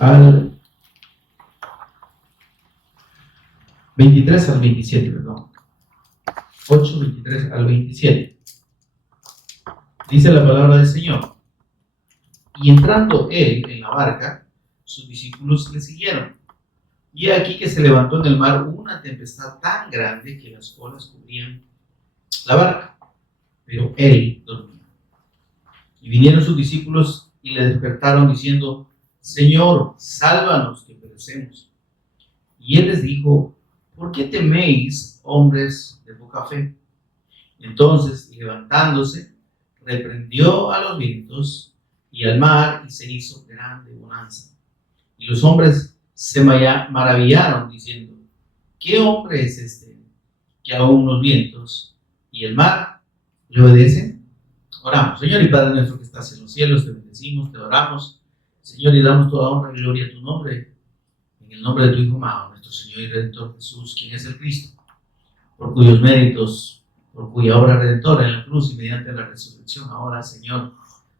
al 23 al 27, perdón. 8, 23 al 27. Dice la palabra del Señor. Y entrando él en la barca, sus discípulos le siguieron. Y he aquí que se levantó en el mar una tempestad tan grande que las olas cubrían la barca, pero él dormía. Y vinieron sus discípulos y le despertaron diciendo: Señor, sálvanos que perecemos. Y él les dijo: ¿por qué teméis, hombres de poca fe? Entonces, levantándose, reprendió a los vientos y al mar, y se hizo grande bonanza. Y los hombres se maravillaron, diciendo: ¿qué hombre es este, que aún los vientos y el mar le obedecen? Oramos. Señor y Padre nuestro que estás en los cielos, te bendecimos, te adoramos, Señor, y damos toda honra y gloria a tu nombre, en el nombre de tu Hijo amado, nuestro Señor y Redentor Jesús, quien es el Cristo, por cuyos méritos, por cuya obra redentora en la cruz y mediante la resurrección, ahora, Señor,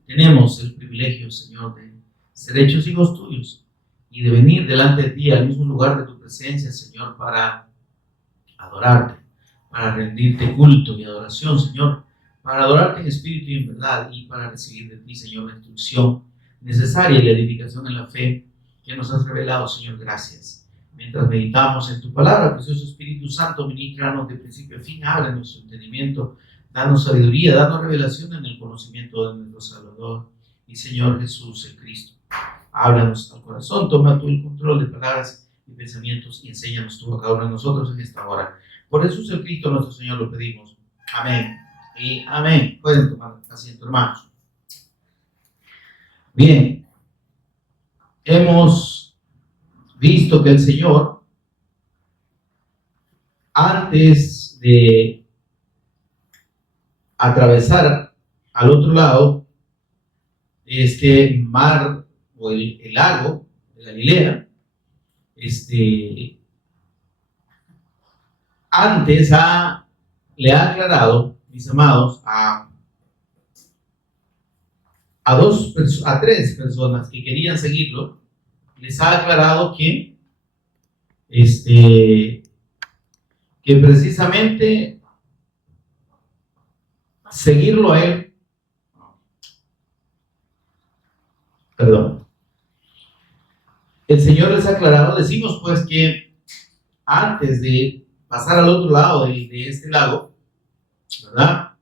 tenemos el privilegio, Señor, de ser hechos hijos tuyos y de venir delante de ti al mismo lugar de tu presencia, Señor, para adorarte, para rendirte culto y adoración, Señor, para adorarte en espíritu y en verdad, y para recibir de ti, Señor, la instrucción necesaria y la edificación en la fe que nos has revelado, Señor. Gracias. Mientras meditamos en tu palabra, precioso Espíritu Santo, ministranos de principio a fin, abre nuestro entendimiento, danos sabiduría, danos revelación en el conocimiento de nuestro Salvador y Señor Jesús el Cristo. Háblanos al corazón, toma tú el control de palabras y pensamientos y enséñanos tú a cada uno de nosotros en esta hora. Por Jesús el Cristo nuestro Señor lo pedimos. Amén y amén. Pueden tomar asiento, hermanos. Bien, hemos visto que el Señor, antes de atravesar al otro lado de este mar o el lago de Galilea, antes le ha aclarado, mis amados, a tres personas que querían seguirlo, les ha aclarado que precisamente seguirlo a él, el Señor les ha aclarado, decimos pues que antes de pasar al otro lado de este lago, ¿verdad?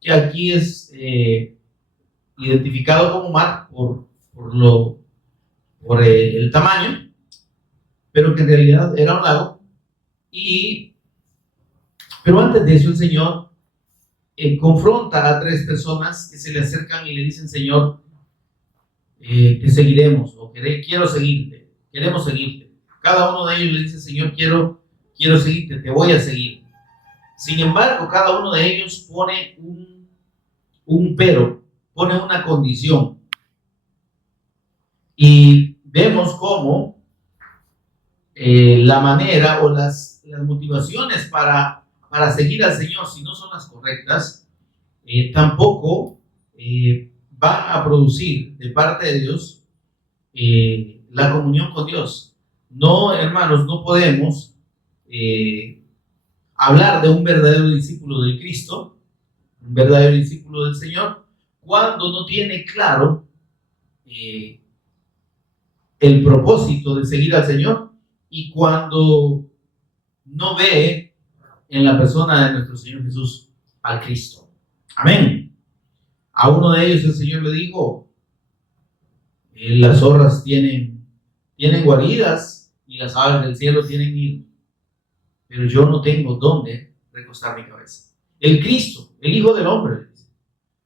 Que aquí es identificado como mar por el tamaño, pero que en realidad era un lago. Pero antes de eso el Señor confronta a tres personas que se le acercan y le dicen: Señor, te seguiremos, o quiero seguirte, queremos seguirte. Cada uno de ellos le dice: Señor, quiero seguirte, te voy a seguir. Sin embargo, cada uno de ellos pone un pero, pone una condición. Y vemos cómo la manera o las motivaciones para seguir al Señor, si no son las correctas, tampoco van a producir de parte de Dios la comunión con Dios. No, hermanos, no podemos hablar de un verdadero discípulo de Cristo, un verdadero discípulo del Señor, cuando no tiene claro el propósito de seguir al Señor, y cuando no ve en la persona de nuestro Señor Jesús al Cristo. Amén. A uno de ellos el Señor le dijo: las zorras tienen guaridas y las aves del cielo tienen nido, pero yo no tengo dónde recostar mi cabeza. El Cristo, el Hijo del Hombre, dice: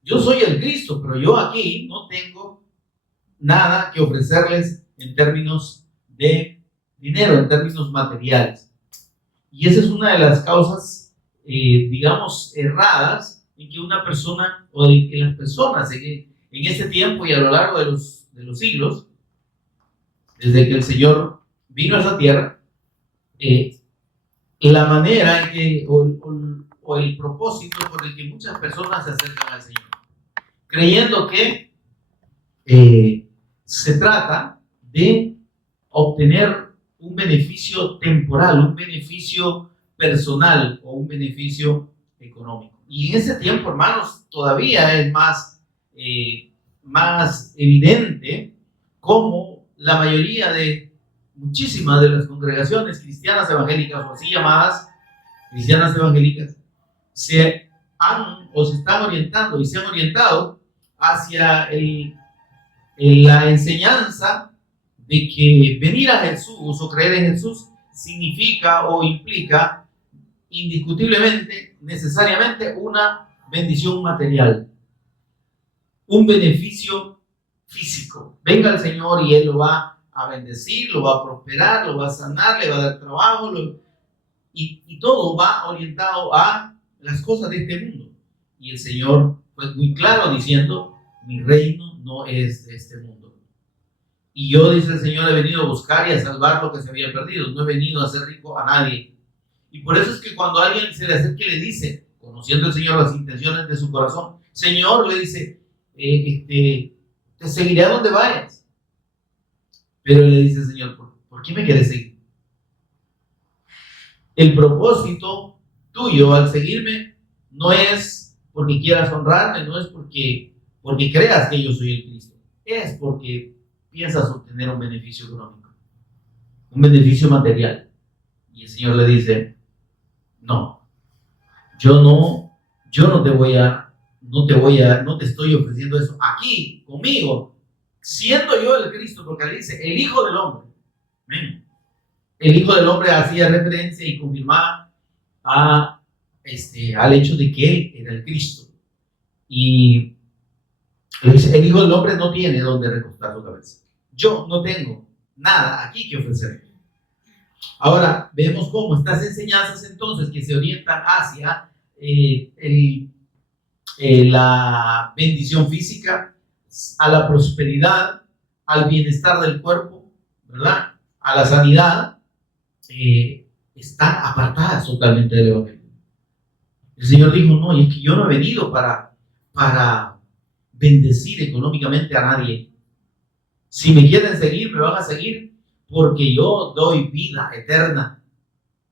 yo soy el Cristo, pero yo aquí no tengo nada que ofrecerles en términos de dinero, en términos materiales. Y esa es una de las causas, digamos, erradas en que una persona, o de que las personas en este tiempo y a lo largo de los siglos, desde que el Señor vino a esa tierra, la manera en que, o el propósito por el que muchas personas se acercan al Señor, creyendo que se trata de obtener un beneficio temporal, un beneficio personal o un beneficio económico. Y en ese tiempo, hermanos, todavía es más evidente cómo la mayoría de muchísimas de las congregaciones cristianas evangélicas, o así llamadas cristianas evangélicas, se han o se están orientando y se han orientado hacia la enseñanza de que venir a Jesús o creer en Jesús significa o implica indiscutiblemente, necesariamente, una bendición material, un beneficio físico. Venga el Señor y Él lo va a bendecir, lo va a prosperar, lo va a sanar, le va a dar trabajo, y todo va orientado a las cosas de este mundo. Y el Señor fue muy claro diciendo: mi reino no es de este mundo. Y yo, dice el Señor, he venido a buscar y a salvar lo que se había perdido. No he venido a hacer rico a nadie. Y por eso es que cuando alguien se le acerca y le dice, conociendo el Señor las intenciones de su corazón, Señor, le dice, te seguiré a donde vayas. Pero le dice el Señor, ¿por qué me quieres seguir? El propósito tuyo al seguirme no es porque quieras honrarme, no es porque creas que yo soy el Cristo. Es porque piensas obtener un beneficio económico, un beneficio material. Y el Señor le dice, no, yo no te estoy ofreciendo eso aquí, conmigo, siendo yo el Cristo, porque él dice, el Hijo del Hombre. ¿Ven? El Hijo del Hombre hacía referencia y confirmaba al hecho de que él era el Cristo. Y le dice, el Hijo del Hombre no tiene donde recostar su cabeza. Yo no tengo nada aquí que ofrecer. Ahora, vemos cómo estas enseñanzas entonces que se orientan hacia la bendición física, a la prosperidad, al bienestar del cuerpo, ¿verdad? A la sanidad, están apartadas totalmente del Evangelio. El Señor dijo, no, y es que yo no he venido para bendecir económicamente a nadie. Si me quieren seguir, me van a seguir porque yo doy vida eterna.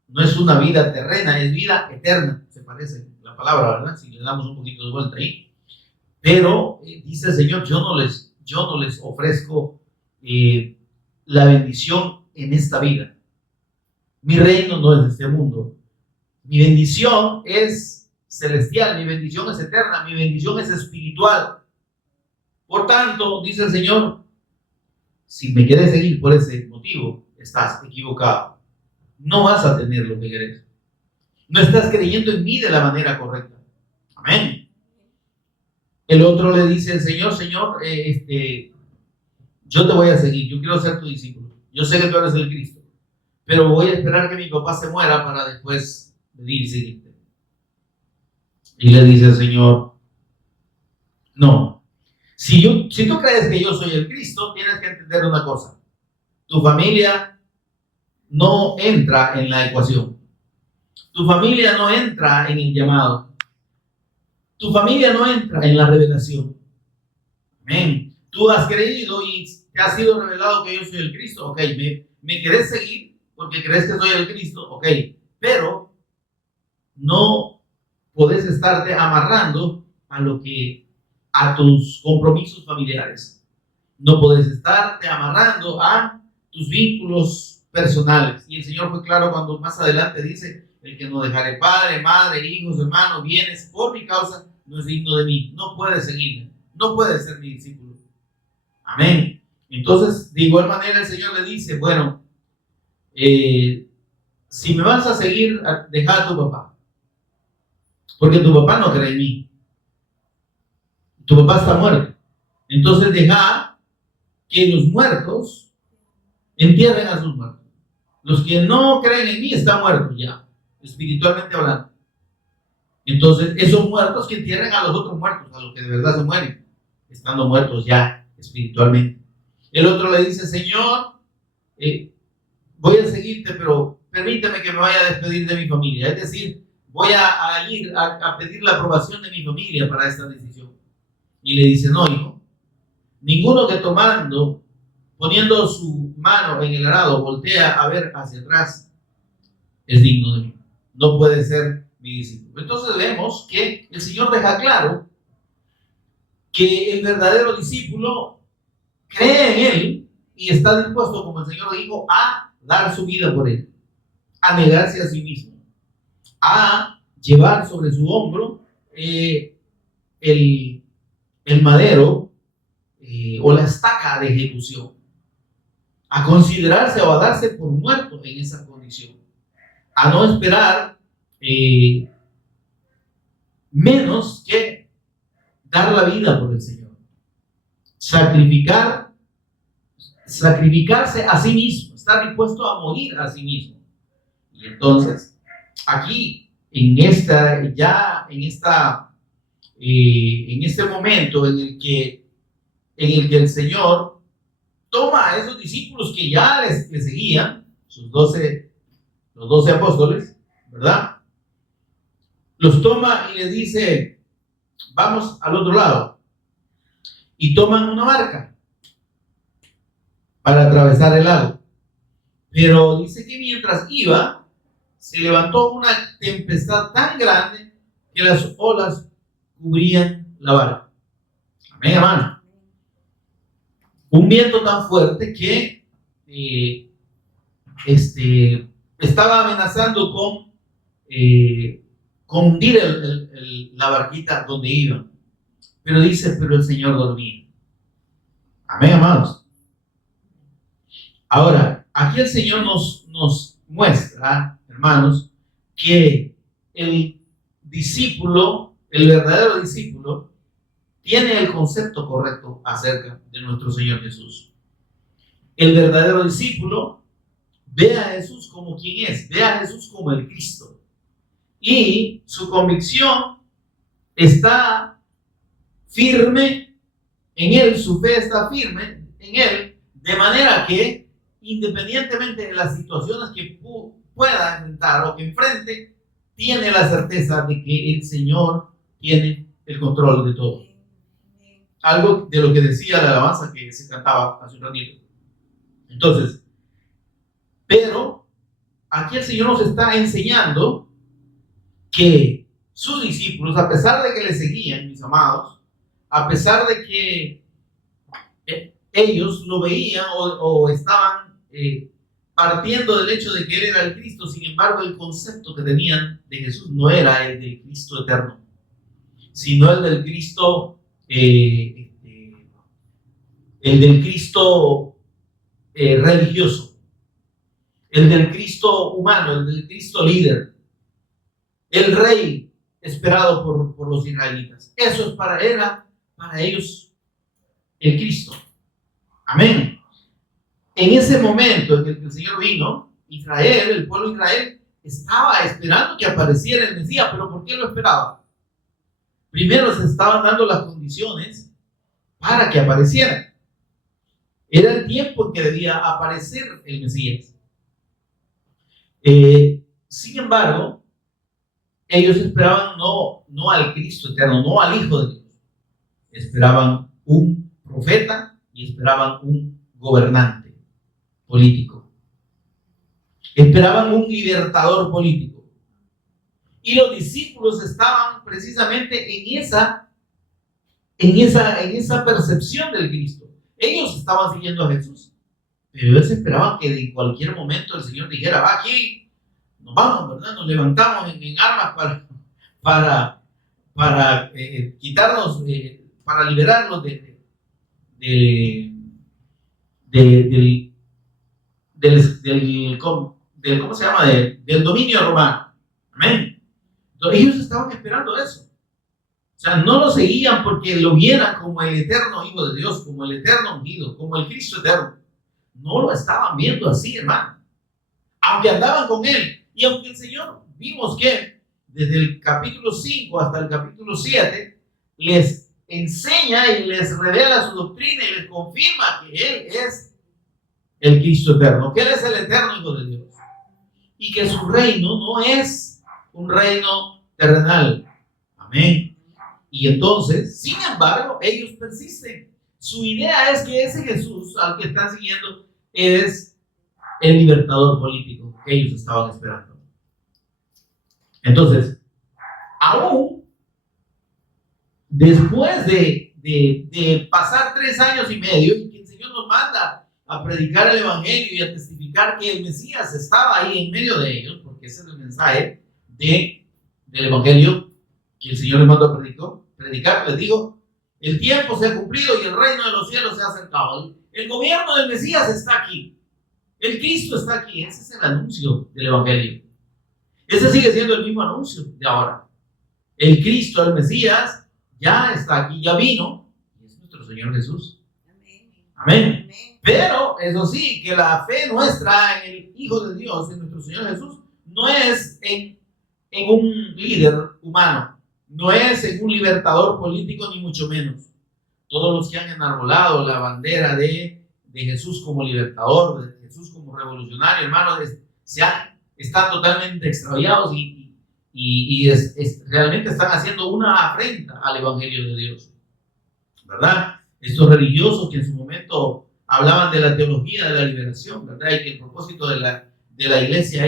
No es una vida terrena, es vida eterna. Se parece la palabra, ¿verdad? Si le damos un poquito de vuelta ahí. Pero dice el Señor, yo no les ofrezco la bendición en esta vida. Mi reino no es de este mundo. Mi bendición es celestial, mi bendición es eterna, mi bendición es espiritual. Por tanto, dice el Señor, si me quieres seguir por ese motivo, estás equivocado. No vas a tener lo que querés. No estás creyendo en mí de la manera correcta. Amén. El otro le dice al Señor, yo te voy a seguir, yo quiero ser tu discípulo. Yo sé que tú eres el Cristo, pero voy a esperar que mi papá se muera para después venir y seguirte. Y le dice el Señor, no. Si tú crees que yo soy el Cristo, tienes que entender una cosa. Tu familia no entra en la ecuación. Tu familia no entra en el llamado. Tu familia no entra en la revelación. Amén. Tú has creído y te ha sido revelado que yo soy el Cristo. Ok, me querés seguir porque crees que soy el Cristo. Ok, pero no podés estarte amarrando a tus compromisos familiares. No podés estarte amarrando a tus vínculos personales. Y el Señor fue claro cuando más adelante dice, el que no dejare padre, madre, hijos, hermanos, bienes, por mi causa, no es digno de mí. No puede seguirme. No puede ser mi discípulo. Amén. Entonces, de igual manera el Señor le dice, bueno, si me vas a seguir, deja a tu papá. Porque tu papá no cree en mí. Tu papá está muerto. Entonces deja que los muertos entierren a sus muertos. Los que no creen en mí están muertos ya, espiritualmente hablando. Entonces esos muertos que entierren a los otros muertos, a los que de verdad se mueren, estando muertos ya espiritualmente. El otro le dice, Señor, voy a seguirte, pero permíteme que me vaya a despedir de mi familia. Es decir, voy a ir a pedir la aprobación de mi familia para esta decisión. Y le dice, no, hijo, ninguno que poniendo su mano en el arado voltea a ver hacia atrás, es digno de mí. No puede ser mi discípulo. Entonces vemos que el Señor deja claro que el verdadero discípulo cree en Él y está dispuesto, como el Señor dijo, a dar su vida por Él, a negarse a sí mismo, a llevar sobre su hombro el madero o la estaca de ejecución, a considerarse o a darse por muerto en esa condición, a no esperar menos que dar la vida por el Señor, sacrificarse a sí mismo, estar dispuesto a morir a sí mismo. Y entonces, aquí, en este momento en el que el Señor toma a esos discípulos que ya les seguían, los 12 apóstoles, ¿verdad? Los toma y les dice, vamos al otro lado. Y toman una barca para atravesar el lago. Pero dice que mientras iba, se levantó una tempestad tan grande que las olas cubrían la barca. Amén, hermano. Un viento tan fuerte que estaba amenazando con hundir la barquita donde iban. Pero dice, pero el Señor dormía. Amén, amados. Ahora, aquí el Señor nos muestra, hermanos, que el discípulo, el verdadero discípulo, tiene el concepto correcto acerca de nuestro Señor Jesús. El verdadero discípulo ve a Jesús como quien es, ve a Jesús como el Cristo. Y su convicción está firme en Él, su fe está firme en Él, de manera que independientemente de las situaciones que pueda enfrentar o que enfrente, tiene la certeza de que el Señor tiene el control de todo. Algo de lo que decía la alabanza que se cantaba hace un ratito. Entonces, pero aquí el Señor nos está enseñando que sus discípulos, a pesar de que le seguían, mis amados, a pesar de que ellos lo veían o estaban partiendo del hecho de que Él era el Cristo, sin embargo el concepto que tenían de Jesús no era el del Cristo eterno, sino el del Cristo religioso, el del Cristo humano, el del Cristo líder, el rey esperado por los israelitas. Eso era para ellos el Cristo. Amén. En ese momento en el que el Señor vino, Israel, el pueblo de Israel, estaba esperando que apareciera el Mesías. ¿Pero por qué lo esperaba? Primero se estaban dando las condiciones para que apareciera. Era el tiempo en que debía aparecer el Mesías. Sin embargo, ellos esperaban no al Cristo eterno, no al Hijo de Dios. Esperaban un profeta y esperaban un gobernante político. Esperaban un libertador político. Y los discípulos estaban precisamente en esa percepción del Cristo. Ellos estaban siguiendo a Jesús, pero ellos esperaban que de cualquier momento el Señor dijera, va aquí, nos vamos, ¿verdad? Nos levantamos en armas para quitarnos, para liberarnos ¿cómo se llama? Del dominio romano. Amén. Entonces, ellos estaban esperando eso. O sea, no lo seguían porque lo vieran como el eterno Hijo de Dios, como el eterno ungido, como el Cristo eterno. No lo estaban viendo así, hermano. Aunque andaban con Él. Y aunque el Señor, vimos que desde el capítulo 5 hasta el capítulo 7, les enseña y les revela su doctrina y les confirma que Él es el Cristo eterno, que Él es el eterno Hijo de Dios. Y que su reino no es un reino terrenal. Amén. Y entonces, sin embargo, ellos persisten. Su idea es que ese Jesús al que están siguiendo es el libertador político que ellos estaban esperando. Entonces, aún después de pasar 3 años y medio, y que el Señor nos manda a predicar el Evangelio y a testificar que el Mesías estaba ahí en medio de ellos, porque ese es el mensaje del Evangelio que el Señor les mandó a predicar, les digo, el tiempo se ha cumplido y el reino de los cielos se ha acercado. El gobierno del Mesías está aquí. El Cristo está aquí. Ese es el anuncio del Evangelio. Ese sigue siendo el mismo anuncio de ahora. El Cristo, el Mesías, ya está aquí, ya vino. Y es nuestro Señor Jesús. Amén. Pero, eso sí, que la fe nuestra en el Hijo de Dios, en nuestro Señor Jesús, no es en un líder humano, no es en un libertador político, ni mucho menos. Todos los que han enarbolado la bandera de Jesús como libertador, de Jesús como revolucionario, hermano, están totalmente extraviados y realmente están haciendo una afrenta al Evangelio de Dios, ¿verdad? Estos religiosos que en su momento hablaban de la teología de la liberación, ¿verdad? Y que el propósito de la iglesia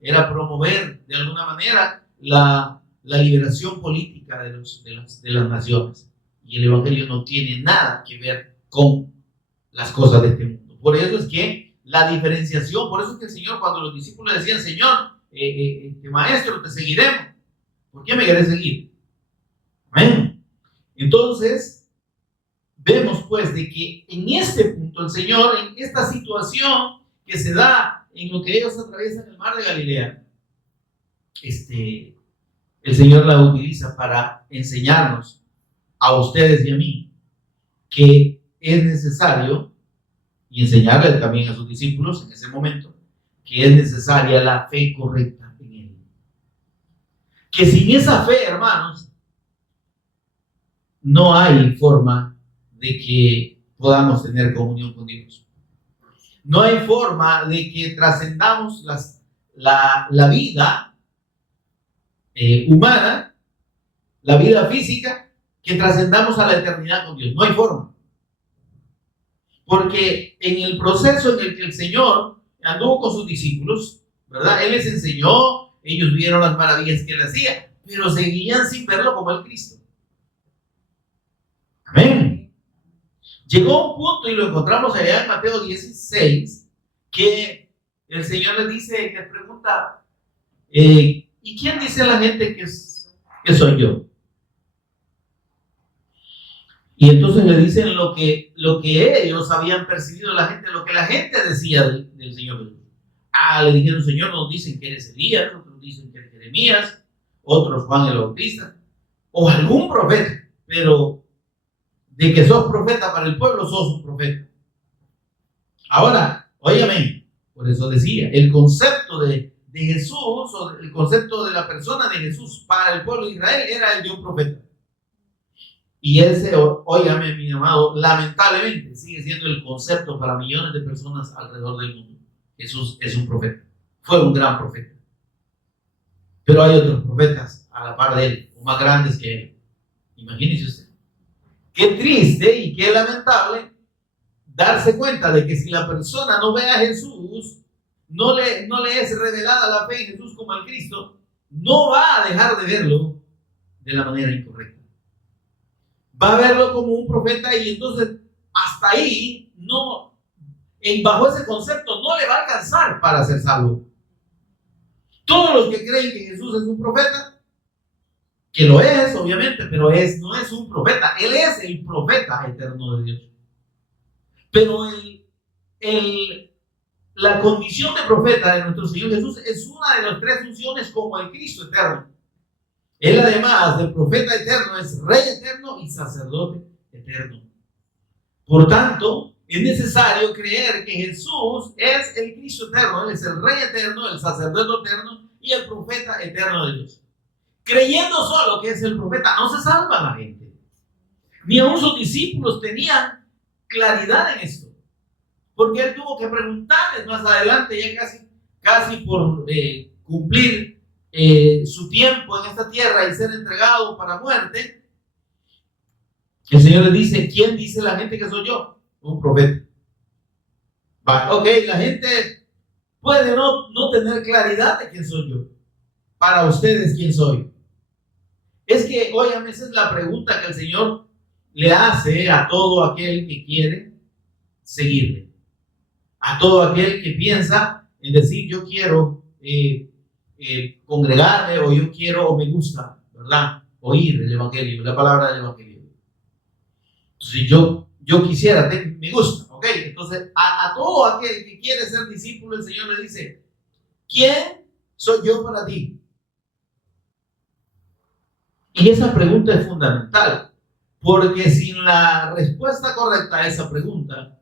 era promover de alguna manera la liberación política de las naciones. Y el Evangelio no tiene nada que ver con las cosas de este mundo. Por eso es que la diferenciación, por eso es que el Señor, cuando los discípulos decían, Señor, maestro, te seguiremos. ¿Por qué me querés seguir? Amén. Entonces, vemos pues de que en este punto el Señor, en esta situación que se da en lo que ellos atraviesan el mar de Galilea, el Señor la utiliza para enseñarnos a ustedes y a mí que es necesario, y enseñarle también a sus discípulos en ese momento, que es necesaria la fe correcta en Él. Que sin esa fe, hermanos, no hay forma de que podamos tener comunión con Dios. No hay forma de que trascendamos la vida humana, la vida física, que trascendamos a la eternidad con Dios. No hay forma. Porque en el proceso en el que el Señor anduvo con sus discípulos, ¿verdad? Él les enseñó, ellos vieron las maravillas que Él hacía, pero seguían sin verlo como el Cristo. Amén. Llegó un punto, y lo encontramos allá en Mateo 16, que el Señor les dice, les pregunta, ¿y quién dice la gente que soy yo? Y entonces le dicen lo que ellos habían percibido la gente, lo que la gente decía del Señor Jesús. Le dijeron, Señor, nos dicen que eres Elías, otros dicen que eres Jeremías, otros Juan el Bautista, o algún profeta, pero de que sos profeta para el pueblo, sos un profeta. Ahora, óyame, por eso decía, el concepto de Jesús, o el concepto de la persona de Jesús para el pueblo de Israel era el de un profeta. Y ese, óigame, mi amado, lamentablemente sigue siendo el concepto para millones de personas alrededor del mundo. Jesús es un profeta, fue un gran profeta. Pero hay otros profetas a la par de él, o más grandes que él. Imagínese usted. Qué triste y qué lamentable darse cuenta de que si la persona no ve a Jesús, no le es revelada la fe en Jesús como el Cristo, no va a dejar de verlo de la manera incorrecta. Va a verlo como un profeta, y entonces hasta ahí bajo ese concepto no le va a alcanzar para ser salvo. Todos los que creen que Jesús es un profeta, que lo es obviamente, pero no es un profeta, Él es el profeta eterno de Dios. Pero la condición de profeta de nuestro Señor Jesús es una de las 3 funciones como el Cristo eterno. Él, además de profeta eterno, es rey eterno y sacerdote eterno. Por tanto, es necesario creer que Jesús es el Cristo eterno. Él es el rey eterno, el sacerdote eterno y el profeta eterno de Dios. Creyendo solo que es el profeta, no se salva la gente. Ni aun sus discípulos tenían claridad en esto. Porque Él tuvo que preguntarles más adelante, ya casi por cumplir su tiempo en esta tierra y ser entregado para muerte. El Señor le dice, ¿quién dice la gente que soy yo? Un profeta. Ok, la gente puede no tener claridad de quién soy yo. Para ustedes, ¿quién soy? Es que, oigan, esa es la pregunta que el Señor le hace a todo aquel que quiere seguirle. A todo aquel que piensa en decir, yo quiero congregarme, o yo quiero, o me gusta, ¿verdad? Oír el Evangelio, la palabra del Evangelio. Entonces yo quisiera, me gusta, ¿ok? Entonces a todo aquel que quiere ser discípulo, el Señor le dice, ¿quién soy yo para ti? Y esa pregunta es fundamental, porque sin la respuesta correcta a esa pregunta,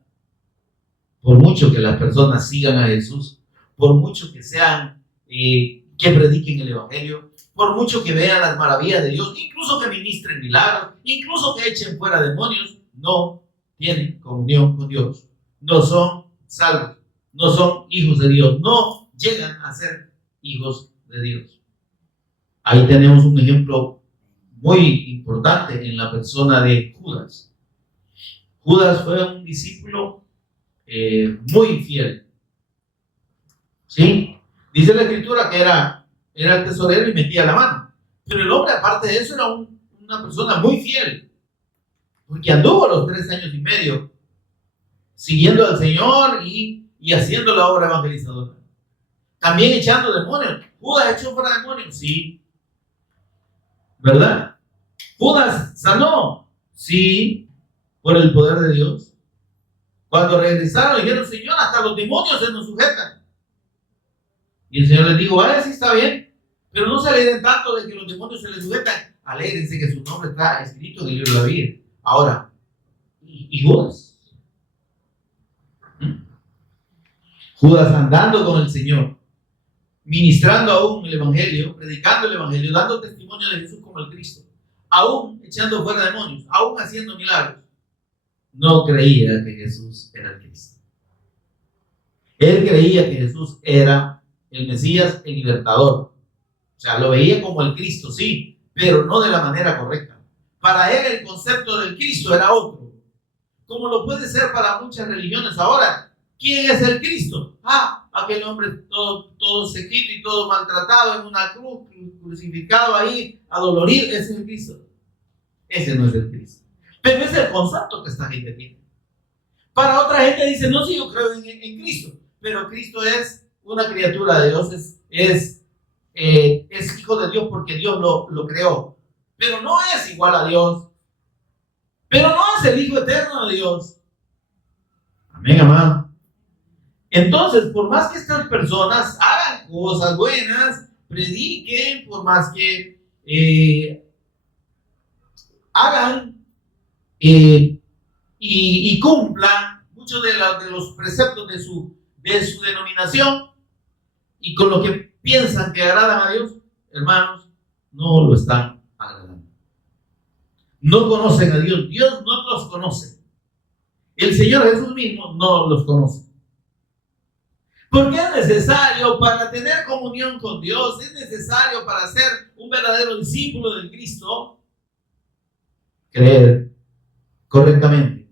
por mucho que las personas sigan a Jesús, por mucho que sean, que prediquen el Evangelio, por mucho que vean las maravillas de Dios, incluso que ministren milagros, incluso que echen fuera demonios, no tienen comunión con Dios, no son salvos, no son hijos de Dios, no llegan a ser hijos de Dios. Ahí tenemos un ejemplo muy importante en la persona de Judas. Judas fue un discípulo muy fiel. ¿Sí? Dice la Escritura que era el tesorero y metía la mano. Pero el hombre, aparte de eso, era una persona muy fiel. Porque anduvo los 3 años y medio siguiendo al Señor y haciendo la obra evangelizadora. También echando demonios. ¿Judas echó fuera demonios? Sí. ¿Verdad? ¿Judas sanó? Sí. Por el poder de Dios. Cuando regresaron, dijeron, Señor, hasta los demonios se nos sujetan. Y el Señor les dijo, sí está bien, pero no se alegren tanto de que los demonios se les sujetan. Alégrense que su nombre está escrito en el libro de la vida. Ahora, ¿y Judas? Judas andando con el Señor, ministrando aún el Evangelio, predicando el Evangelio, dando testimonio de Jesús como el Cristo, aún echando fuera demonios, aún haciendo milagros, no creía que Jesús era el Cristo. Él creía que Jesús era el Mesías, el libertador. O sea, lo veía como el Cristo, sí, pero no de la manera correcta. Para él el concepto del Cristo era otro, como lo puede ser para muchas religiones ahora. ¿Quién es el Cristo? Aquel hombre todo sequito y todo maltratado en una cruz, crucificado ahí, adolorido. Ese es el Cristo. Ese no es el Cristo. Pero es el concepto que esta gente tiene. Para otra gente dice, no, sí, yo creo en Cristo, pero Cristo es una criatura de Dios, es hijo de Dios porque Dios lo creó, pero no es igual a Dios, pero no es el Hijo eterno de Dios. Amén, amado. Entonces, por más que estas personas hagan cosas buenas, prediquen, por más que hagan y cumplan muchos de los preceptos de su denominación, y con lo que piensan que agradan a Dios, hermanos, no lo están agradando. No conocen a Dios, Dios no los conoce. El Señor Jesús mismo no los conoce. Porque es necesario para tener comunión con Dios, es necesario para ser un verdadero discípulo del Cristo, creer correctamente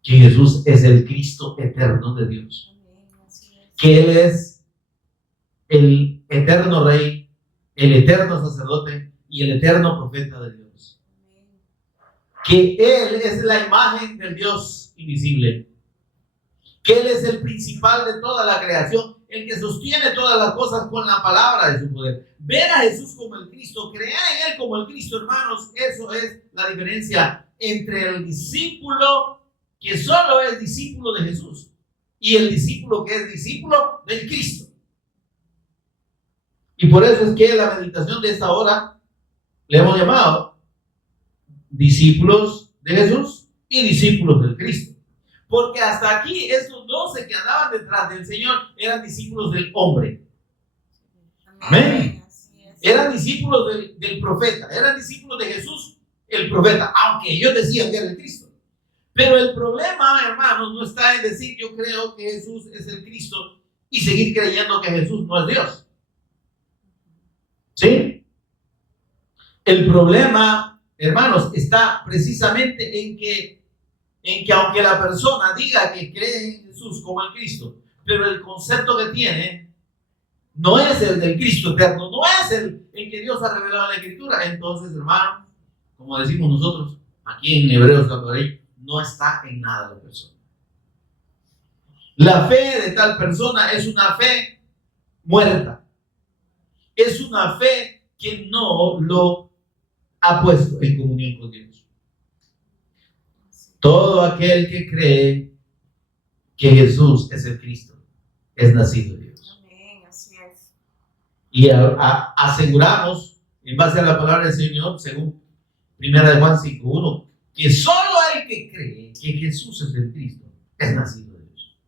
que Jesús es el Cristo eterno de Dios, que Él es el eterno Rey, el eterno sacerdote y el eterno profeta de Dios, que Él es la imagen del Dios invisible, que Él es el principal de toda la creación, el que sostiene todas las cosas con la palabra de su poder. Ver a Jesús como el Cristo, creer en Él como el Cristo, hermanos, eso es la diferencia entre el discípulo que solo es discípulo de Jesús y el discípulo que es discípulo del Cristo. Y por eso es que la meditación de esta hora le hemos llamado discípulos de Jesús y discípulos del Cristo. Porque hasta aquí estos 12 que andaban detrás del Señor eran discípulos del hombre. Amén. Eran discípulos del profeta, eran discípulos de Jesús, el profeta, aunque ellos decían que era el Cristo. Pero el problema, hermanos, no está en decir yo creo que Jesús es el Cristo y seguir creyendo que Jesús no es Dios. ¿Sí? El problema, hermanos, está precisamente en que en que aunque la persona diga que cree en Jesús como el Cristo, pero el concepto que tiene no es el del Cristo eterno, no es el que Dios ha revelado en la Escritura, entonces, hermano, como decimos nosotros aquí en Hebreos 14, no está en nada la persona. La fe de tal persona es una fe muerta. Es una fe que no lo ha puesto en comunión con Dios. Todo aquel que cree que Jesús es el Cristo es nacido de Dios. Amén, así es. Y aseguramos, en base a la palabra del Señor, según 1 Juan 5:1, que solo el que cree que Jesús es el Cristo es nacido de Dios.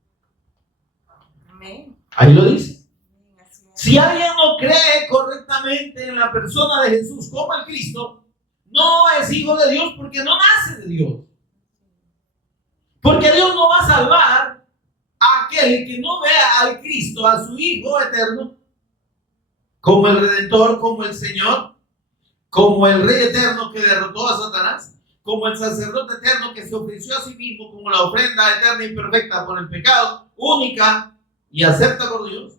Amén. Ahí lo dice. Amén, así es. Si alguien no cree correctamente en la persona de Jesús como el Cristo, no es hijo de Dios porque no nace de Dios. Porque Dios no va a salvar a aquel que no vea al Cristo, a su Hijo eterno, como el Redentor, como el Señor, como el Rey eterno que derrotó a Satanás, como el sacerdote eterno que se ofreció a sí mismo como la ofrenda eterna y perfecta por el pecado, única y acepta por Dios,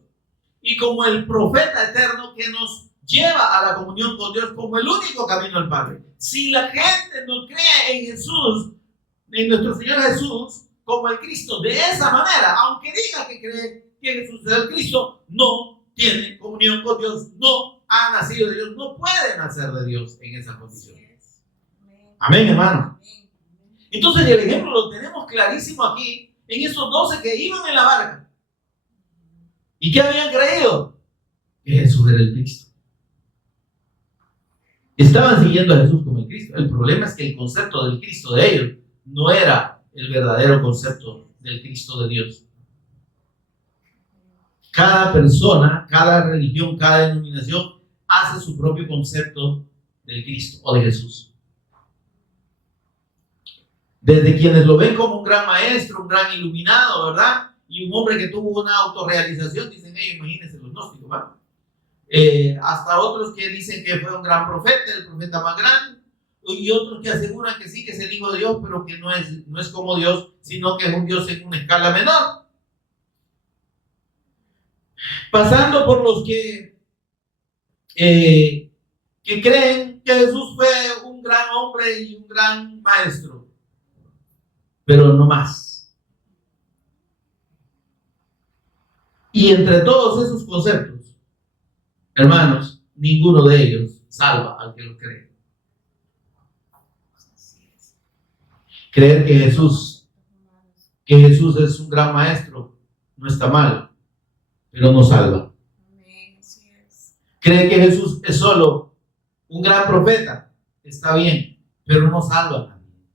y como el profeta eterno que nos lleva a la comunión con Dios como el único camino al Padre. Si la gente no cree en Jesús, en nuestro Señor Jesús, como el Cristo, de esa manera, aunque diga que cree que Jesús es el Cristo, no tiene comunión con Dios, no ha nacido de Dios, no puede nacer de Dios en esa condición. Amén, hermano. Entonces el ejemplo lo tenemos clarísimo aquí, en esos 12 que iban en la barca. ¿Y qué habían creído? Que Jesús era el Cristo. Estaban siguiendo a Jesús como el Cristo. El problema es que el concepto del Cristo de ellos no era el verdadero concepto del Cristo de Dios. Cada persona, cada religión, cada denominación hace su propio concepto del Cristo o de Jesús. Desde quienes lo ven como un gran maestro, un gran iluminado, ¿verdad? Y un hombre que tuvo una autorrealización, dicen ellos, imagínense los gnósticos, ¿verdad? Hasta otros que dicen que fue un gran profeta, el profeta más grande, y otros que aseguran que sí, que es el Hijo de Dios, pero que no es como Dios, sino que es un Dios en una escala menor. Pasando por los que creen que Jesús fue un gran hombre y un gran maestro, pero no más. Y entre todos esos conceptos, hermanos, ninguno de ellos salva al que lo cree. Creer que Jesús es un gran maestro no está mal, pero no salva. Creer que Jesús es solo un gran profeta está bien, pero no salva también.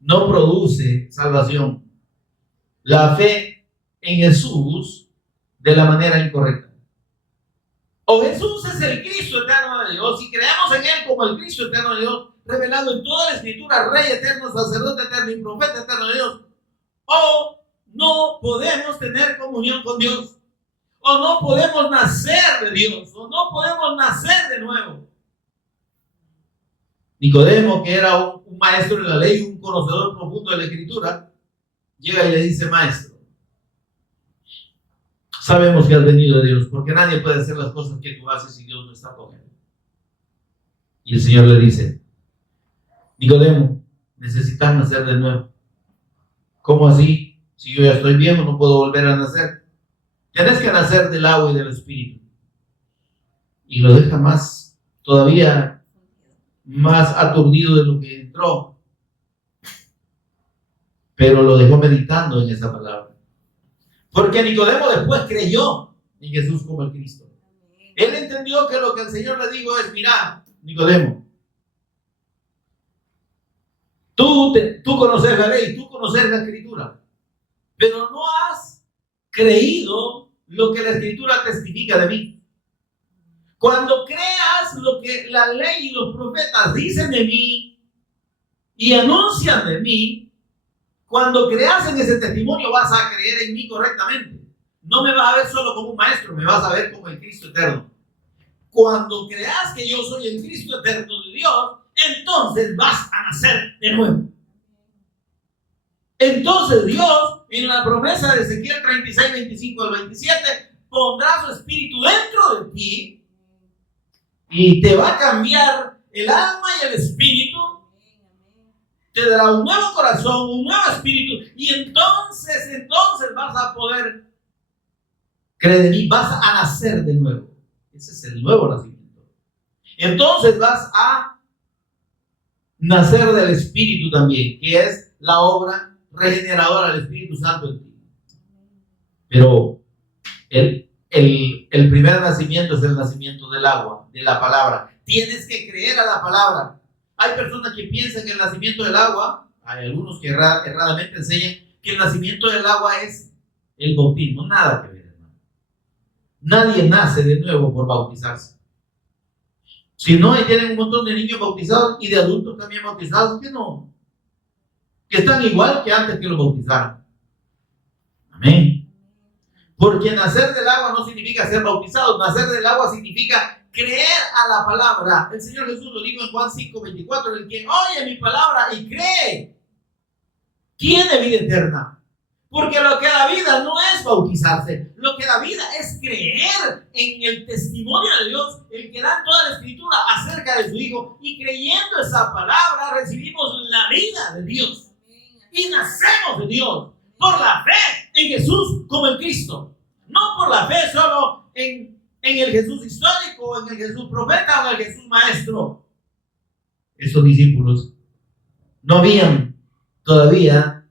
No produce salvación. La fe en Jesús de la manera incorrecta. O Jesús es el Cristo eterno de Dios, y creemos en Él como el Cristo eterno de Dios, revelado en toda la Escritura, Rey eterno, sacerdote eterno y profeta eterno de Dios. O no podemos tener comunión con Dios. O no podemos nacer de Dios. O no podemos nacer de nuevo. Nicodemo, que era un maestro de la ley, un conocedor profundo de la Escritura, llega y le dice: maestro, sabemos que has venido de Dios, porque nadie puede hacer las cosas que tú haces si Dios no está con él. Y el Señor le dice: Nicodemo, necesitas nacer de nuevo. ¿Cómo así? Si yo ya estoy viejo, no puedo volver a nacer. Tienes que nacer del agua y del Espíritu. Y lo deja todavía más aturdido de lo que entró. Pero lo dejó meditando en esa palabra. Porque Nicodemo después creyó en Jesús como el Cristo. Él entendió que lo que el Señor le dijo es: mira, Nicodemo, tú conoces la ley, tú conoces la Escritura, pero no has creído lo que la Escritura testifica de mí. Cuando creas lo que la ley y los profetas dicen de mí y anuncian de mí, cuando creas en ese testimonio vas a creer en mí correctamente. No me vas a ver solo como un maestro, me vas a ver como el Cristo eterno. Cuando creas que yo soy el Cristo eterno de Dios, entonces vas a nacer de nuevo. Entonces Dios, en la promesa de Ezequiel 36, 25 al 27, pondrá su espíritu dentro de ti y te va a cambiar el alma y el espíritu. Te dará un nuevo corazón, un nuevo espíritu, y entonces vas a poder creer en mí, vas a nacer de nuevo. Ese es el nuevo nacimiento. Entonces vas a nacer del Espíritu también, que es la obra regeneradora del Espíritu Santo en ti. Pero el primer nacimiento es el nacimiento del agua, de la palabra. Tienes que creer a la palabra. Hay personas que piensan que el nacimiento del agua, hay algunos que erradamente enseñan que el nacimiento del agua es el bautismo. Nada que ver, hermano. Nadie nace de nuevo por bautizarse. Si no, ahí tienen un montón de niños bautizados y de adultos también bautizados que no, que están igual que antes que los bautizaron. Amén. Porque nacer del agua no significa ser bautizado. Nacer del agua significa creer a la palabra. El Señor Jesús lo dijo en Juan 5:24: el quien oye mi palabra y cree tiene vida eterna. Porque lo que da vida no es bautizarse, lo que da vida es creer en el testimonio de Dios, el que da toda la escritura acerca de su Hijo, y creyendo esa palabra recibimos la vida de Dios y nacemos de Dios por la fe en Jesús como el Cristo, no por la fe solo en el Jesús histórico, en el Jesús profeta o en el Jesús maestro. Esos discípulos no habían todavía,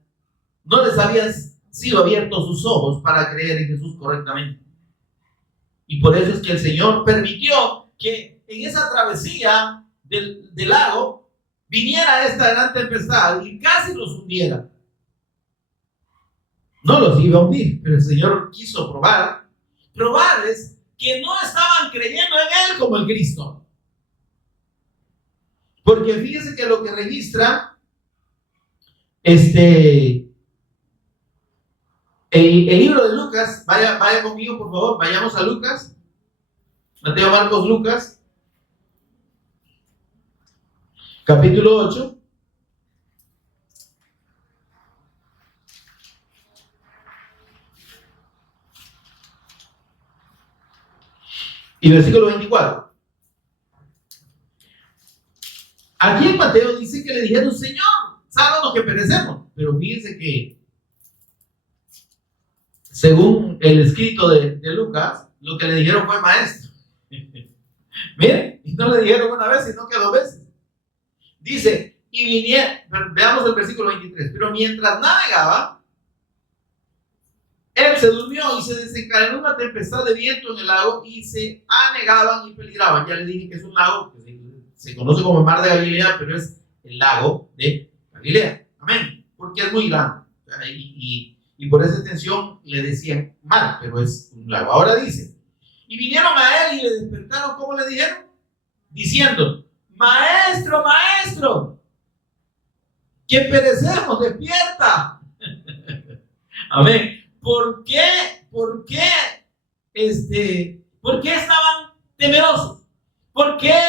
no les habían sido abiertos sus ojos para creer en Jesús correctamente. Y por eso es que el Señor permitió que en esa travesía del lago viniera esta gran tempestad y casi los hundiera. No los iba a hundir, pero el Señor quiso probarles que no estaban creyendo en Él como el Cristo. Porque fíjense que lo que registra el libro de Lucas, vaya conmigo por favor, vayamos a Lucas, Mateo, Marcos, Lucas, capítulo 8. Y versículo 24. Aquí en Mateo dice que le dijeron: Señor, sálvanos que perecemos. Pero fíjense que según el escrito de Lucas, lo que le dijeron fue maestro. Miren, y no le dijeron una vez, sino que 2 veces. Dice, y vinieron, veamos el versículo 23, pero mientras navegaba, él se durmió y se desencadenó una tempestad de viento en el lago y se anegaban y peligraban. Ya les dije que es un lago que se conoce como el Mar de Galilea, pero es el lago de Galilea. Amén. Porque es muy grande. Y por esa extensión le decían mar, pero es un lago. Ahora dice, y vinieron a él y le despertaron, ¿cómo le dijeron? Diciendo: maestro, maestro, que perecemos, despierta. Amén. ¿Por qué estaban temerosos? ¿Por qué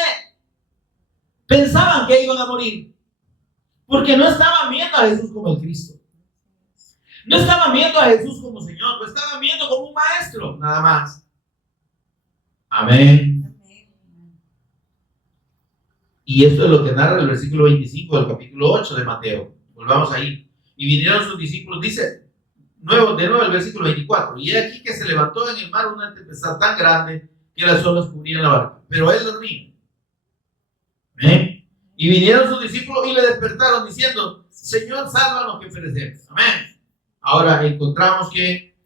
pensaban que iban a morir? Porque no estaban viendo a Jesús como el Cristo. No estaban viendo a Jesús como Señor, lo estaban viendo como un maestro, nada más. Amén. Y esto es lo que narra el versículo 25 del capítulo 8 de Mateo. Volvamos ahí. Y vinieron sus discípulos, dice, de nuevo el versículo 24. Y he aquí que se levantó en el mar una tempestad tan grande que las olas cubrían la barca. Pero él dormía. Amén. Y vinieron sus discípulos y le despertaron diciendo: Señor, sálvanos que perecemos. Amén. Ahora encontramos que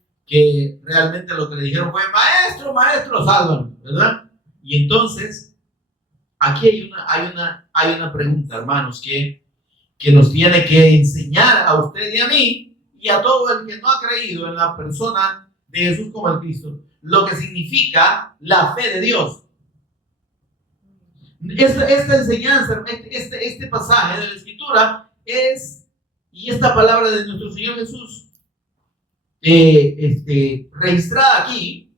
realmente lo que le dijeron fue: maestro, maestro, sálvanos, ¿verdad? Y entonces, aquí hay una pregunta, hermanos, que nos tiene que enseñar a usted y a mí, y a todo el que no ha creído en la persona de Jesús como el Cristo, lo que significa la fe de Dios. Esta enseñanza, este pasaje de la Escritura y esta palabra de nuestro Señor Jesús, registrada aquí,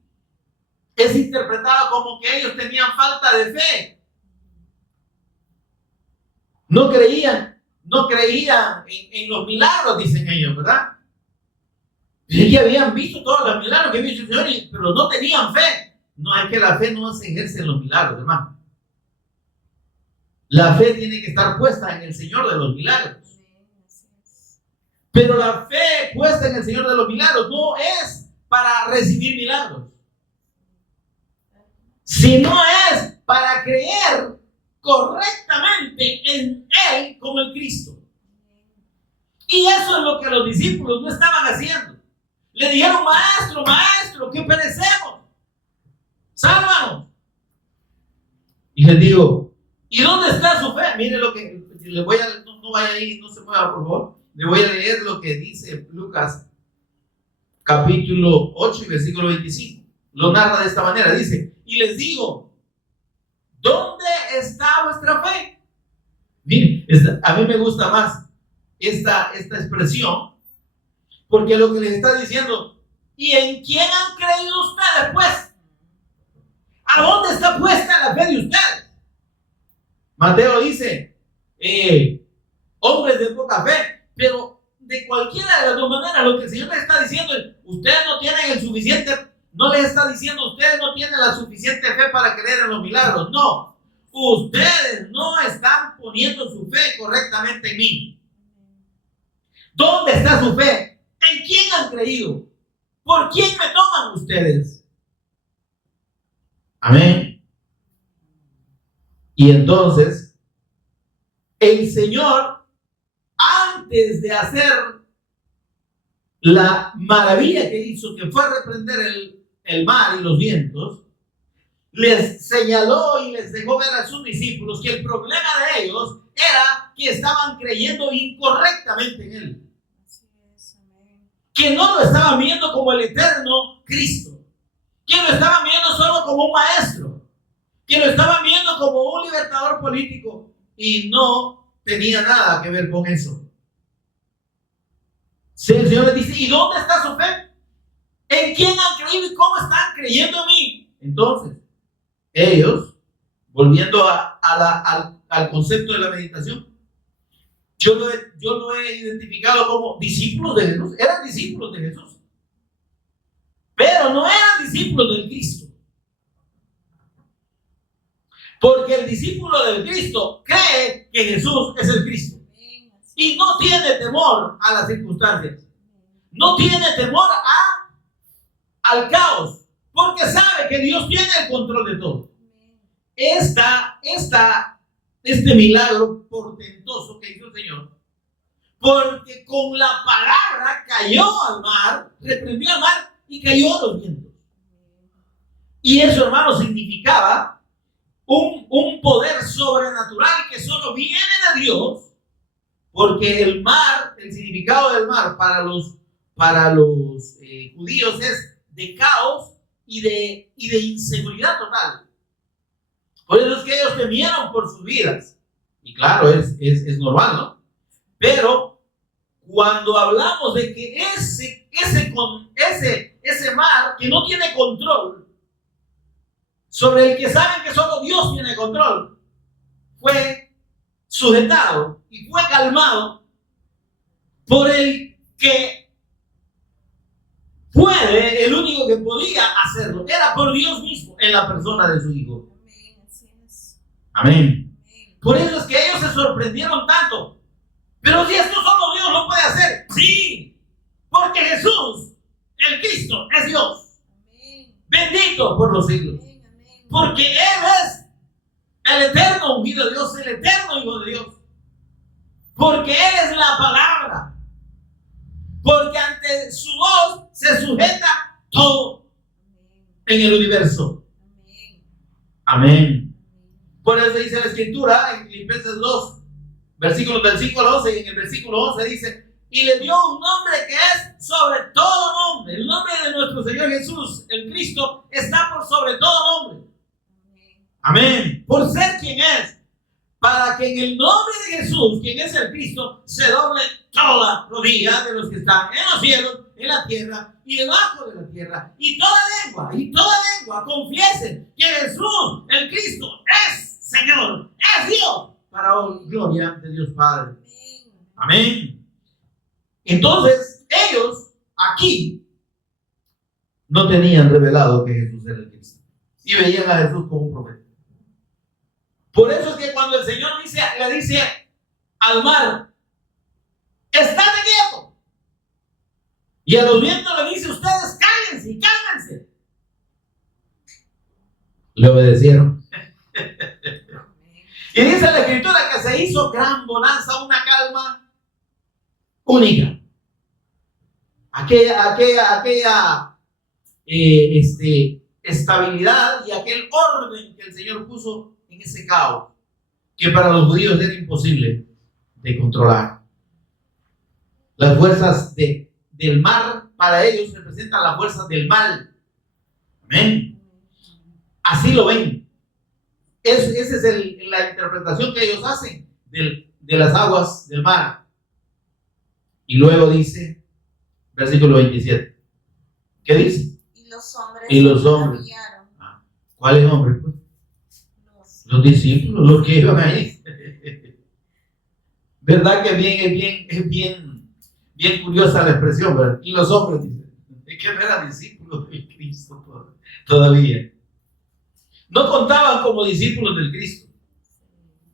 es interpretada como que ellos tenían falta de fe. No creían no creían en los milagros, dicen ellos, ¿verdad? Dicen que habían visto todos los milagros que había hecho el Señor, pero no tenían fe. No, es que la fe no se ejerce en los milagros, hermano. La fe tiene que estar puesta en el Señor de los milagros. Pero la fe puesta en el Señor de los milagros no es para recibir milagros, sino es para creer correctamente en Él como el Cristo. Y eso es lo que los discípulos no estaban haciendo. Le dijeron: maestro, maestro, que perecemos, sálvanos. Y les digo: ¿y dónde está su fe? Mire lo que le voy a, no vaya ahí, no se mueva, por favor. Le voy a leer lo que dice Lucas capítulo 8 y versículo 25. Lo narra de esta manera, dice: y les digo, ¿dónde está vuestra fe? Miren, a mí me gusta más esta expresión, porque lo que les está diciendo: ¿y en quién han creído ustedes, pues? ¿A dónde está puesta la fe de ustedes? Mateo dice: hombres de poca fe. Pero de cualquiera de las dos maneras, lo que el Señor les está diciendo es: ustedes no tienen el suficiente, no les está diciendo ustedes no tienen la suficiente fe para creer en los milagros. No, ustedes no están poniendo su fe correctamente en mí. ¿Dónde está su fe? ¿En quién han creído? ¿Por quién me toman ustedes? Amén. Y entonces el Señor, antes de hacer la maravilla que hizo, que fue reprender el mar y los vientos, les señaló y les dejó ver a sus discípulos que el problema de ellos era que estaban creyendo incorrectamente en Él. Que no lo estaban viendo como el eterno Cristo, que lo estaban viendo solo como un maestro, que lo estaban viendo como un libertador político, y no tenía nada que ver con eso. Sí, el Señor les dice: ¿y dónde está su fe? ¿En quién han creído y cómo están creyendo en mí? Entonces, ellos, volviendo al concepto de la meditación, yo lo he identificado como discípulos de Jesús. Eran discípulos de Jesús, pero no eran discípulos del Cristo. Porque el discípulo del Cristo cree que Jesús es el Cristo y no tiene temor a las circunstancias, no tiene temor al caos, porque sabe que Dios tiene el control de todo. Este milagro portentoso que hizo el Señor, porque con la palabra cayó al mar, reprendió al mar y cayó a los vientos. Y eso, hermano, significaba un poder sobrenatural que solo viene de Dios, porque el mar, el significado del mar para los judíos es de caos y de inseguridad total. Por eso es que ellos temieron por sus vidas. Y claro, es normal, ¿no? Pero cuando hablamos de que ese mar que no tiene control, sobre el que saben que solo Dios tiene control, fue sujetado y fue calmado por el que puede, el único que podía hacerlo, era por Dios mismo en la persona de su Hijo. Amén. Por eso es que ellos se sorprendieron tanto. Pero si esto solo Dios lo puede hacer, sí, porque Jesús, el Cristo, es Dios. Bendito por los siglos. Porque Él es el eterno ungido de Dios, el eterno Hijo de Dios. Porque Él es la palabra. Porque ante su voz se sujeta todo en el universo. Amén. Por eso dice la Escritura en Filipenses 2, versículos del 5 al 11, y en el versículo 11 dice: y le dio un nombre que es sobre todo nombre. El nombre de nuestro Señor Jesús, el Cristo, está por sobre todo nombre. Amén. Por ser quien es, para que en el nombre de Jesús, quien es el Cristo, se doble toda rodilla de los que están en los cielos, en la tierra y debajo de la tierra, y toda lengua confiesen que Jesús, el Cristo, es Señor, es Dios, para gloria de Dios Padre. Amén. Entonces, ellos aquí no tenían revelado que Jesús era el Cristo y veían a Jesús como un profeta. Por eso es que cuando el Señor le dice al mar, estate quieto, y a los vientos le dice, ustedes cállense y cálmense, le obedecieron. Y dice la Escritura que se hizo gran bonanza, una calma única. Aquella estabilidad y aquel orden que el Señor puso en ese caos, que para los judíos era imposible de controlar. Las fuerzas del mar para ellos representan las fuerzas del mal. Amén. Así lo ven. Esa es la interpretación que ellos hacen de las aguas del mar. Y luego dice, versículo 27. ¿Qué dice? Y los hombres. ¿Cuáles hombres? Pues? Los discípulos, los que iban ahí. ¿Verdad que es bien curiosa la expresión, ¿verdad? Y los hombres dicen, es que no eran discípulos del Cristo todavía. No contaban como discípulos del Cristo.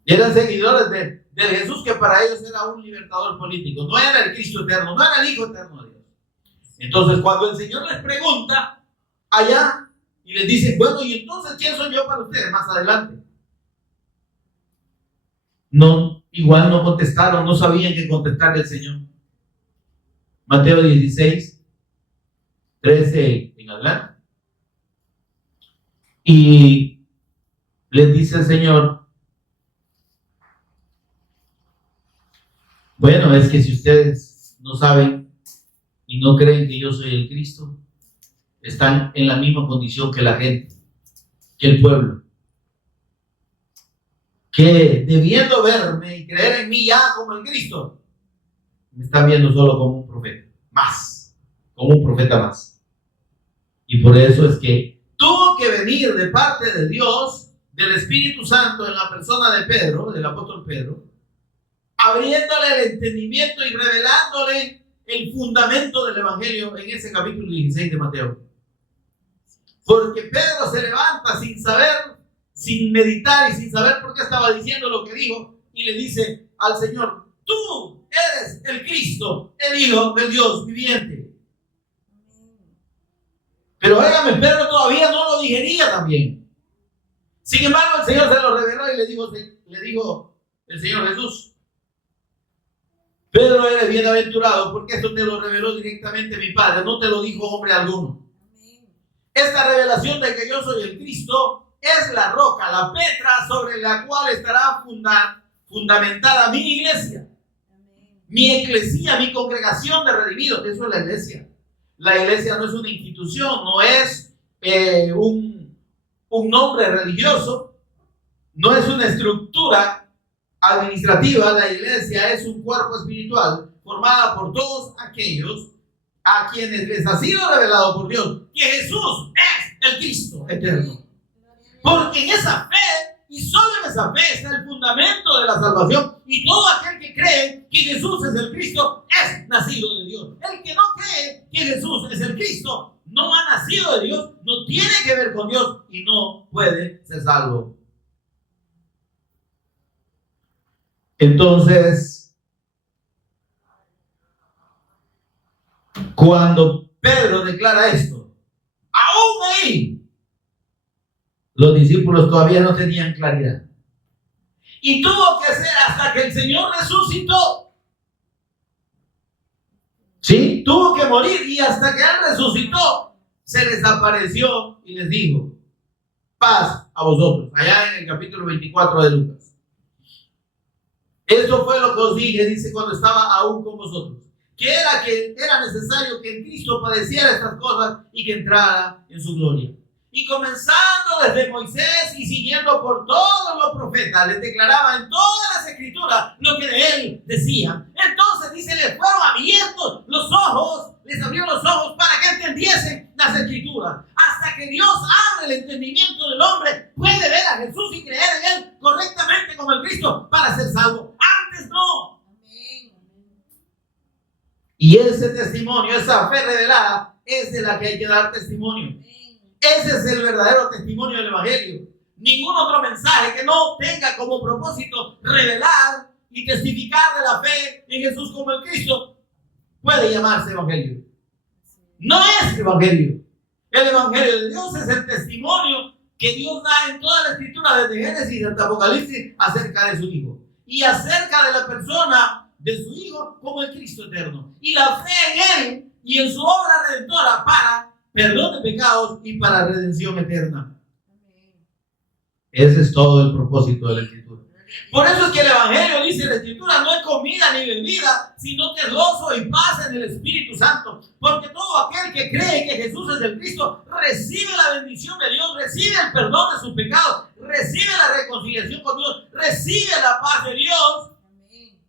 Eran seguidores de Jesús, que para ellos era un libertador político. No era el Cristo eterno, no era el Hijo eterno de Dios. Entonces, cuando el Señor les pregunta allá y les dice, bueno, ¿y entonces quién soy yo para ustedes? Más adelante. No, igual no contestaron, no sabían qué contestarle al Señor. Mateo 16, 13 en adelante. Y les dice el Señor, bueno, es que si ustedes no saben y no creen que yo soy el Cristo, están en la misma condición que la gente, que el pueblo, que debiendo verme y creer en mí ya como el Cristo, me están viendo solo como un profeta, como un profeta más. Y por eso es que tuvo que venir de parte de Dios, del Espíritu Santo, en la persona de Pedro, del apóstol Pedro, abriéndole el entendimiento y revelándole el fundamento del Evangelio en ese capítulo 16 de Mateo. Porque Pedro se levanta sin saber, sin meditar y sin saber por qué estaba diciendo lo que dijo, y le dice al Señor, tú eres el Cristo, el Hijo del Dios viviente. Pero óigame, Pedro todavía no lo digería también. Sin embargo, el Señor se lo reveló y le dijo el Señor Jesús, Pedro, eres bienaventurado porque esto te lo reveló directamente mi Padre, no te lo dijo hombre alguno. Esta revelación de que yo soy el Cristo es la roca, la petra sobre la cual estará fundamentada mi iglesia, mi eclesía, mi congregación de redimidos. Eso es la iglesia. La iglesia no es una institución, no es un nombre religioso, no es una estructura administrativa. La iglesia es un cuerpo espiritual formada por todos aquellos a quienes les ha sido revelado por Dios que Jesús es el Cristo eterno. Porque en esa fe, y solo en esa fe, está el fundamento de la salvación. Y todo aquel que cree que Jesús es el Cristo es nacido de Dios. El que no cree que Jesús es el Cristo no ha nacido de Dios, no tiene que ver con Dios y no puede ser salvo. Entonces, cuando Pedro declara esto, aún ahí, los discípulos todavía no tenían claridad. Y tuvo que ser hasta que el Señor resucitó. Sí, tuvo que morir, y hasta que Él resucitó, se les apareció y les dijo, paz a vosotros, allá en el capítulo 24 de Lucas. Esto fue lo que os dije, dice, cuando estaba aún con vosotros, que era necesario que el Cristo padeciera estas cosas y que entrara en su gloria. Y comenzando desde Moisés y siguiendo por todos los profetas, les declaraba en todas las escrituras lo que de él decían. Entonces dice, les fueron abiertos los ojos, les abrió los ojos para que entendiesen las escrituras. Hasta que Dios abre el entendimiento del hombre, puede ver a Jesús y creer en él correctamente como el Cristo para ser salvo. Antes no. Y ese testimonio, esa fe revelada, es de la que hay que dar testimonio. Ese es el verdadero testimonio del Evangelio. Ningún otro mensaje que no tenga como propósito revelar y testificar de la fe en Jesús como el Cristo puede llamarse Evangelio. No es Evangelio. El Evangelio de Dios es el testimonio que Dios da en toda la Escritura, desde Génesis hasta Apocalipsis, acerca de su Hijo y acerca de la persona de su Hijo como el Cristo eterno, y la fe en Él y en su obra redentora para perdón de pecados y para redención eterna. Ese es todo el propósito de la Escritura. Por eso es que el Evangelio, dice la Escritura, no es comida ni bebida, sino que es gozo y paz en el Espíritu Santo. Porque todo aquel que cree que Jesús es el Cristo recibe la bendición de Dios, recibe el perdón de sus pecados, recibe la reconciliación con Dios, recibe la paz de Dios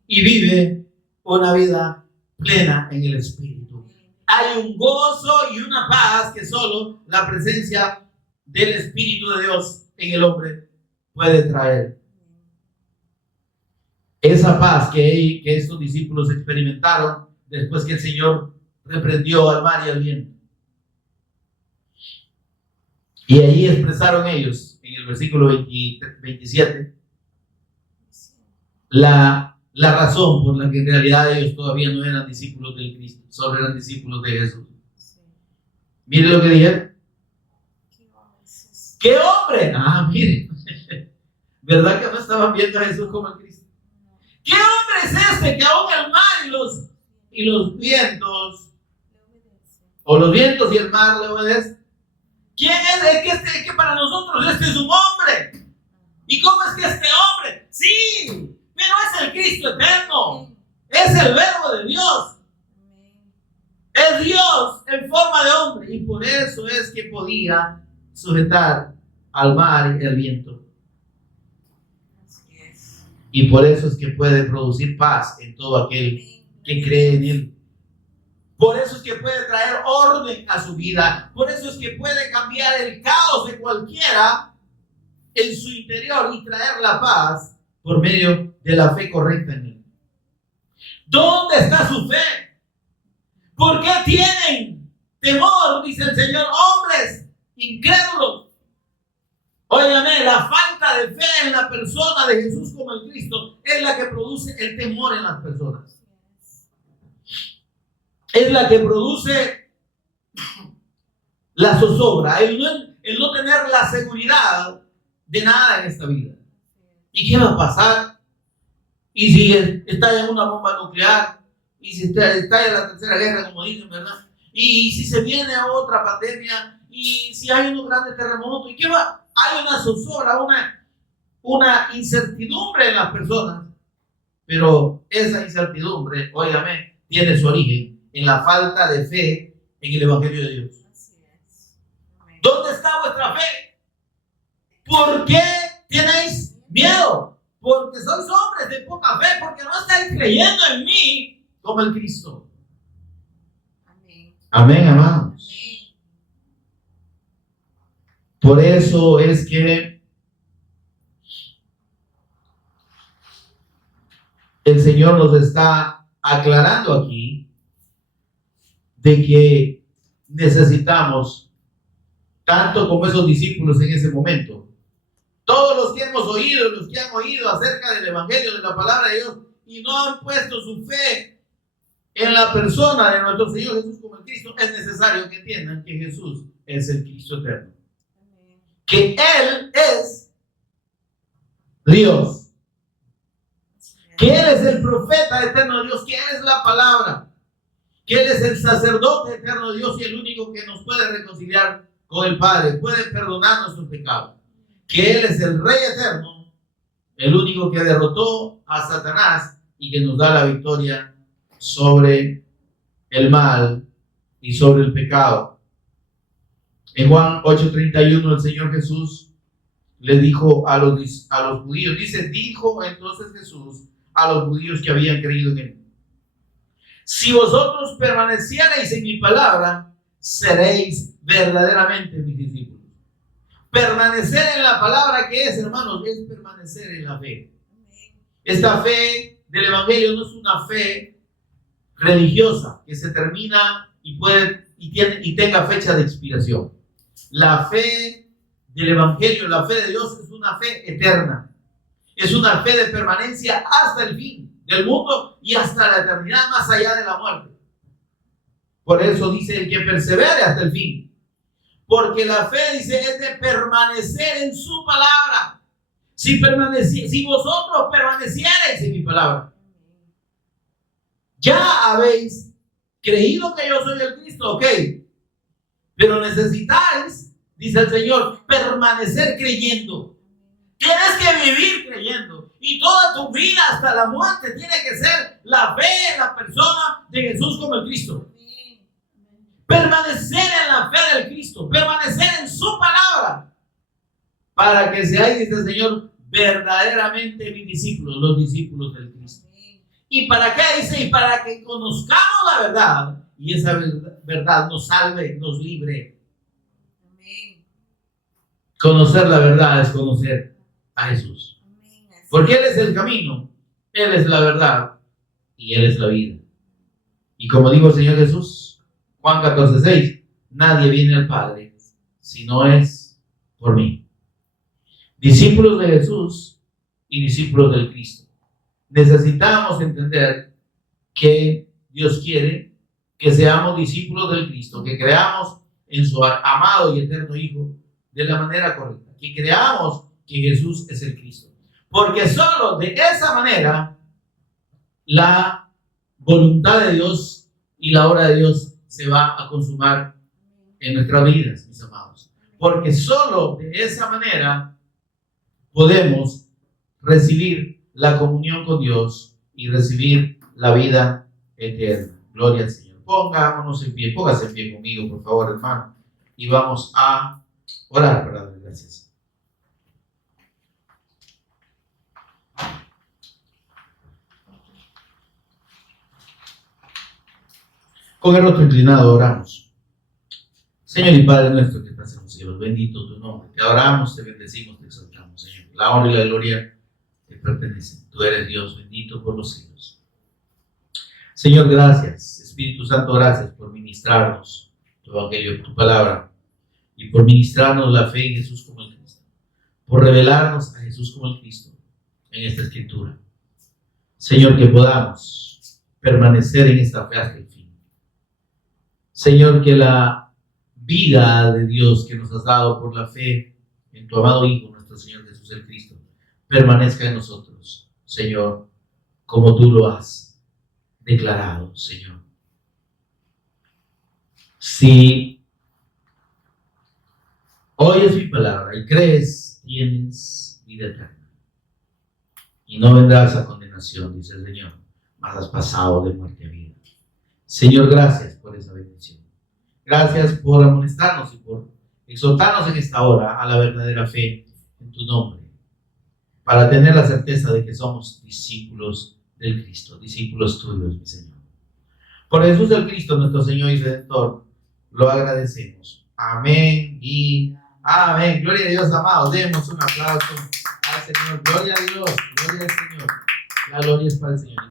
y vive una vida plena en el Espíritu. Hay un gozo y una paz que solo la presencia del Espíritu de Dios en el hombre puede traer. Esa paz que estos discípulos experimentaron después que el Señor reprendió al mar y al viento. Y ahí expresaron ellos, en el versículo 27, la razón por la que en realidad ellos todavía no eran discípulos del Cristo, solo eran discípulos de Jesús. Mire lo que dijeron. ¿Qué hombre? Mire. ¿Verdad que no estaban viendo a Jesús como el Cristo? ¿Qué hombre es este que aún el mar y los vientos, o los vientos y el mar le obedecen? ¿Quién es? Es que para nosotros este es un hombre. ¿Y cómo es que este hombre? Sí, pero es el Cristo eterno. Es el verbo de Dios. Es Dios en forma de hombre. Y por eso es que podía sujetar al mar y al viento. Y por eso es que puede producir paz en todo aquel que cree en Él. Por eso es que puede traer orden a su vida. Por eso es que puede cambiar el caos de cualquiera en su interior y traer la paz por medio de la fe correcta en Él. ¿Dónde está su fe? ¿Por qué tienen temor? Dice el Señor, hombres incrédulos. Óigame, la falta de fe en la persona de Jesús como el Cristo es la que produce el temor en las personas. Es la que produce la zozobra, el no tener la seguridad de nada en esta vida. ¿Y qué va a pasar? ¿Y si estalla una bomba nuclear? ¿Y si estalla la tercera guerra, como dicen, verdad? ¿Y si se viene otra pandemia? ¿Y si hay unos grandes terremotos? ¿Y qué va? Hay una zozobra, una incertidumbre en las personas, pero esa incertidumbre, óigame, tiene su origen en la falta de fe en el Evangelio de Dios. ¿Dónde está vuestra fe? ¿Por qué tenéis miedo? Porque sois hombres de poca fe, porque no estáis creyendo en mí como el Cristo. Amén, amados. Por eso es que el Señor nos está aclarando aquí de que necesitamos, tanto como esos discípulos en ese momento, todos los que hemos oído, los que han oído acerca del Evangelio, de la palabra de Dios, y no han puesto su fe en la persona de nuestro Señor Jesús como el Cristo, es necesario que entiendan que Jesús es el Cristo eterno. Que Él es Dios, que Él es el profeta eterno de Dios, que Él es la palabra, que Él es el sacerdote eterno de Dios y el único que nos puede reconciliar con el Padre, puede perdonar nuestros pecados, que Él es el Rey eterno, el único que derrotó a Satanás y que nos da la victoria sobre el mal y sobre el pecado. En Juan 8:31 el Señor Jesús le dijo a los judíos, dijo entonces Jesús a los judíos que habían creído en Él: si vosotros permaneciereis en mi palabra, seréis verdaderamente mis discípulos. Permanecer en la palabra, ¿qué es, hermanos? Es permanecer en la fe. Esta fe del Evangelio no es una fe religiosa que se termina y tenga fecha de expiración. La fe del Evangelio, la fe de Dios es una fe eterna. Es una fe de permanencia hasta el fin del mundo y hasta la eternidad más allá de la muerte. Por eso dice el que persevere hasta el fin. Porque la fe, dice, es de permanecer en su palabra. Si vosotros permaneciereis en mi palabra. Ya habéis creído que yo soy el Cristo, ok. Pero necesitáis, dice el Señor, permanecer creyendo. Tienes que vivir creyendo. Y toda tu vida hasta la muerte tiene que ser la fe en la persona de Jesús como el Cristo. Permanecer en la fe del Cristo. Permanecer en su palabra. Para que seáis, dice el Señor, verdaderamente mis discípulos, los discípulos del Cristo. ¿Y para qué? Dice, y para que conozcamos la verdad. Y esa verdad nos salve, nos libre. Conocer la verdad es conocer a Jesús. Porque Él es el camino, Él es la verdad y Él es la vida. Y como dijo el Señor Jesús, Juan 14:6, nadie viene al Padre si no es por mí. Discípulos de Jesús y discípulos del Cristo. Necesitamos entender que Dios quiere que seamos discípulos del Cristo, que creamos en su amado y eterno Hijo de la manera correcta, que creamos que Jesús es el Cristo. Porque solo de esa manera la voluntad de Dios y la obra de Dios se va a consumar en nuestras vidas, mis amados. Porque solo de esa manera podemos recibir la comunión con Dios y recibir la vida eterna. Gloria al Señor. Pongámonos en pie, póngase en pie conmigo, por favor, hermano. Y vamos a orar para darle gracias. Con el rostro inclinado oramos. Señor y Padre nuestro que estás en los cielos, bendito tu nombre. Te adoramos, te bendecimos, te exaltamos, Señor. La honra y la gloria te pertenecen. Tú eres Dios, bendito por los siglos. Señor, gracias. Espíritu Santo, gracias por ministrarnos tu evangelio, tu palabra, y por ministrarnos la fe en Jesús como el Cristo, por revelarnos a Jesús como el Cristo en esta escritura. Señor, que podamos permanecer en esta fe hasta el fin. Señor, que la vida de Dios que nos has dado por la fe en tu amado Hijo, nuestro Señor Jesús el Cristo, permanezca en nosotros, Señor, como tú lo has declarado, Señor. Si oyes mi palabra y crees, tienes vida eterna. Y no vendrás a condenación, dice el Señor, mas has pasado de muerte a vida. Señor, gracias por esa bendición. Gracias por amonestarnos y por exhortarnos en esta hora a la verdadera fe en tu nombre, para tener la certeza de que somos discípulos del Cristo, discípulos tuyos, mi Señor. Por Jesús el Cristo, nuestro Señor y Redentor, lo agradecemos. Amén y amén. Gloria a Dios, amados. Demos un aplauso al Señor. Gloria a Dios, gloria al Señor. La gloria es para el Señor.